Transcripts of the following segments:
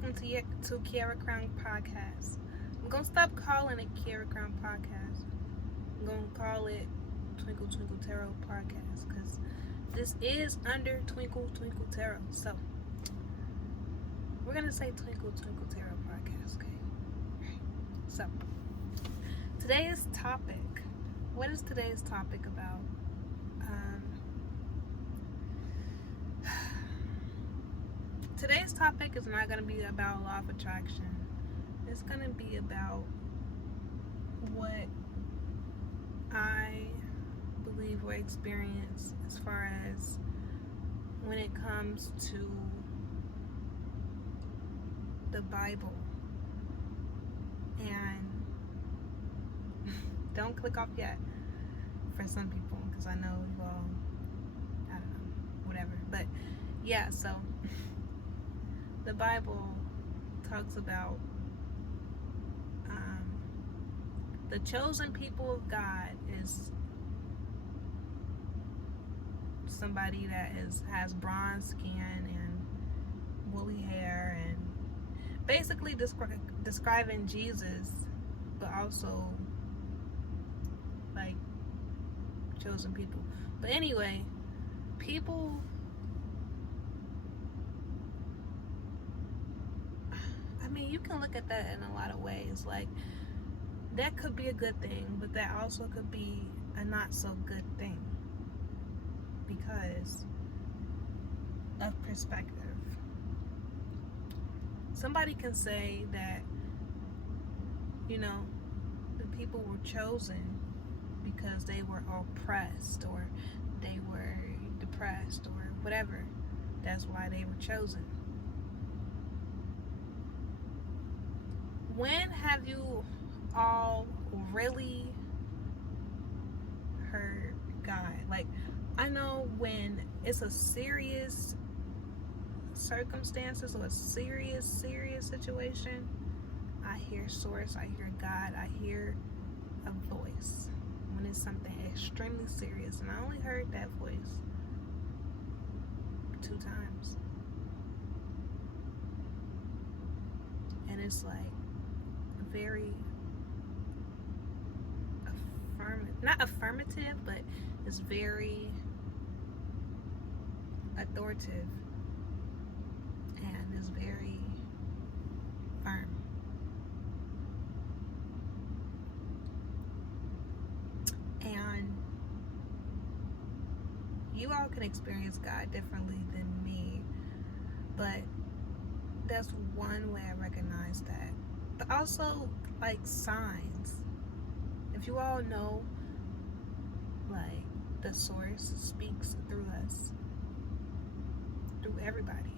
welcome to Kierra Crown Podcast. I'm going to stop calling it Kierra Crown Podcast. I'm going to call it Twinkle Twinkle Tarot Podcast because this is under Twinkle Twinkle Tarot. So, we're going to say Twinkle Twinkle Tarot Podcast, okay? Right. So, today's topic. What is today's topic about? Today's topic is not going to be about law of attraction. It's going to be about what I believe or experience as far as when it comes to the Bible. And don't click off yet for some people because I know you all, I don't know, whatever. But yeah, so the Bible talks about the chosen people of God is somebody that has bronze skin and woolly hair, and basically describing Jesus, but also like chosen people. But anyway, people, I mean, you can look at that in a lot of ways. Like, that could be a good thing, but that also could be a not so good thing because of perspective. Somebody can say that, you know, the people were chosen because they were oppressed or they were depressed or whatever. That's why they were chosen. When have you all really heard God? Like, I know when it's a serious circumstances or a serious situation, I hear source, I hear God, I hear a voice when it's something extremely serious. And I only heard that voice 2 times. And it's like very not affirmative, but it's very authoritative and is very firm. And you all can experience God differently than me, but that's one way I recognize that. But also, like, signs. If you all know, like, the source speaks through us, through everybody,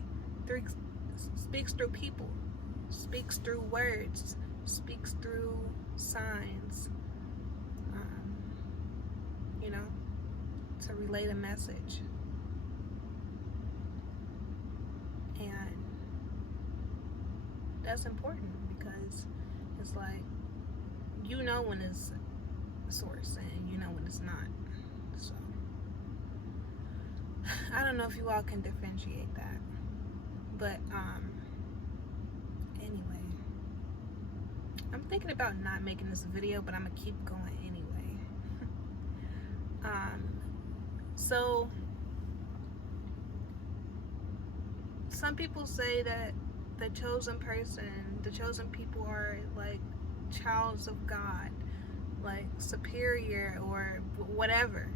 speaks through people, speaks through words, speaks through signs, you know, to relay a message. And that's important because it's like, you know when it's a source and you know when it's not. So I don't know if you all can differentiate that. But anyway, I'm thinking about not making this video, but I'm gonna keep going anyway. So some people say that the chosen people are like childs of God, like superior or whatever.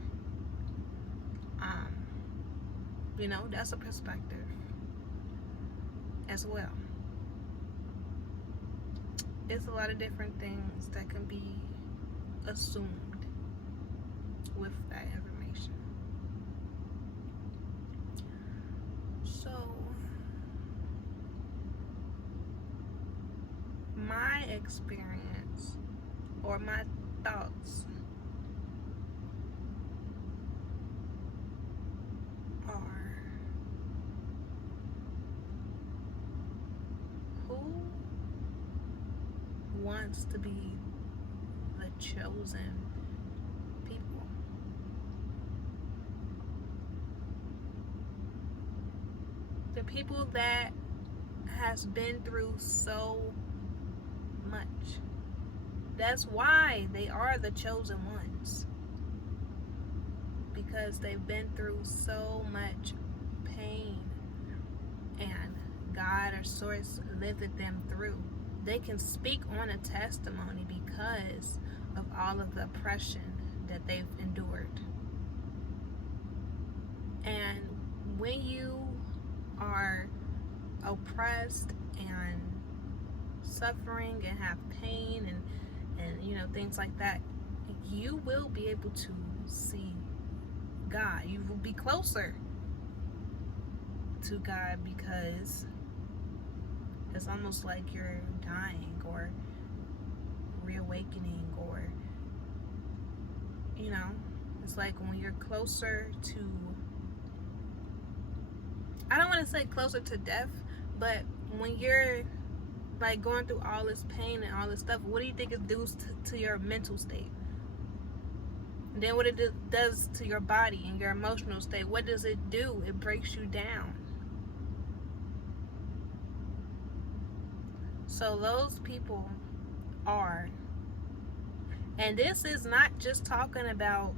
You know, that's a perspective as well. It's a lot of different things that can be assumed with that information. So my experience or my thoughts are, who wants to be the chosen people? The people that has been through so much. That's why they are the chosen ones. Because they've been through so much pain. And God or Source lifted them through. They can speak on a testimony because of all of the oppression that they've endured. And when you are oppressed and suffering and have pain and things like that, you will be able to see God. You will be closer to God because it's almost like you're dying or reawakening, or it's like when you're closer to, I don't want to say closer to death, but when you're like going through all this pain and all this stuff, what do you think it does to your mental state? And then what it does to your body and your emotional state, what does it do? It breaks you down. So those people are, and this is not just talking about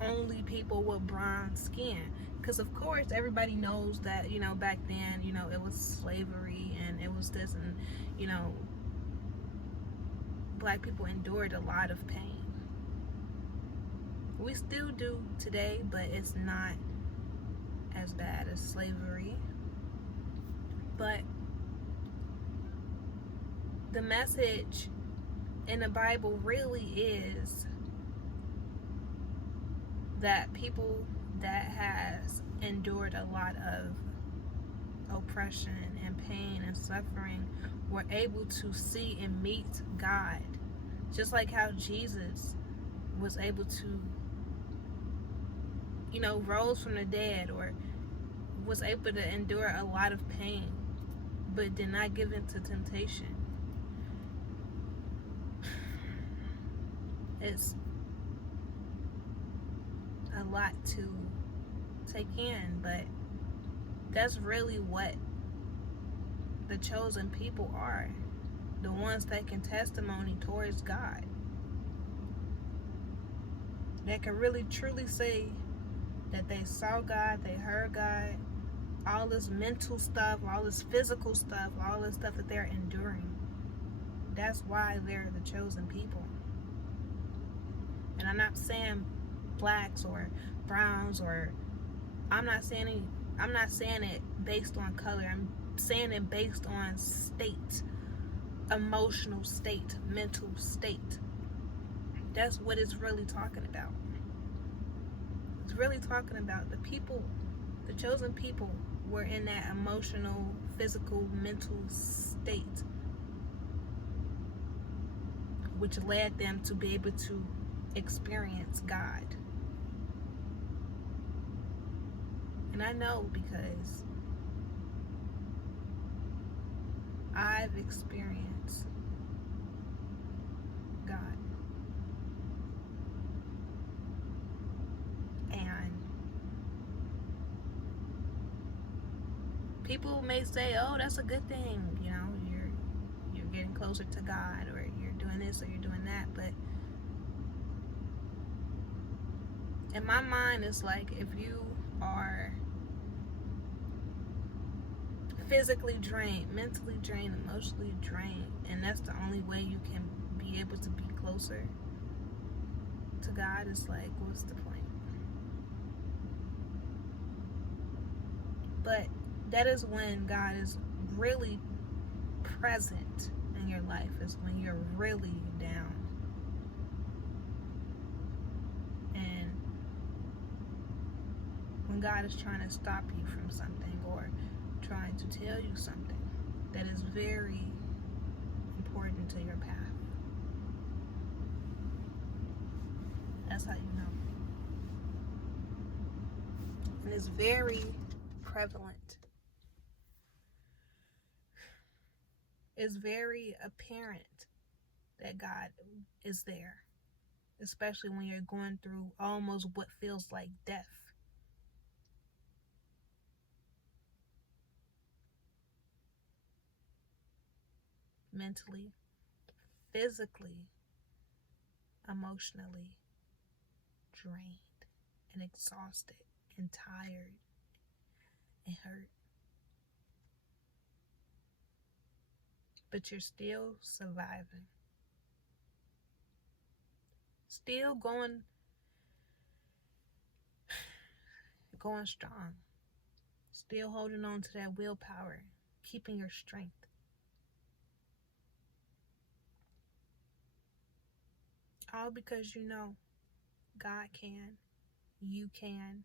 only people with brown skin, because of course everybody knows that back then it was slavery and it was this, and black people endured a lot of pain. We still do today, but it's not as bad as slavery. But the message in the Bible really is that people that has endured a lot of oppression and pain and suffering were able to see and meet God, just like how Jesus was able to rose from the dead, or was able to endure a lot of pain but did not give in to temptation. It's a lot to take in, but that's really what the chosen people are. The ones that can testimony towards God. That can really truly say that they saw God, they heard God, all this mental stuff, all this physical stuff, all this stuff that they're enduring. That's why they're the chosen people. And I'm not saying blacks or browns, or I'm not saying it based on color. I'm saying it based on state, emotional state, mental state. That's what it's really talking about. It's really talking about the people, the chosen people were in that emotional, physical, mental state, which led them to be able to experience God. And I know because I've experienced God. And people may say, oh, that's a good thing, you're getting closer to God, or you're doing this or you're doing that. But in my mind, it's like, if you are physically drained, mentally drained, emotionally drained, and that's the only way you can be able to be closer to God, it's like, what's the point? But that is when God is really present in your life, is when you're really down. And when God is trying to stop you from something, or trying to tell you something that is very important to your path. That's how you know. And it's very prevalent. It's very apparent that God is there, especially when you're going through almost what feels like death. mentally, physically, emotionally drained and exhausted and tired and hurt. But you're still surviving. Still going strong. Still holding on to that willpower, keeping your strength. All because you know God can, you can,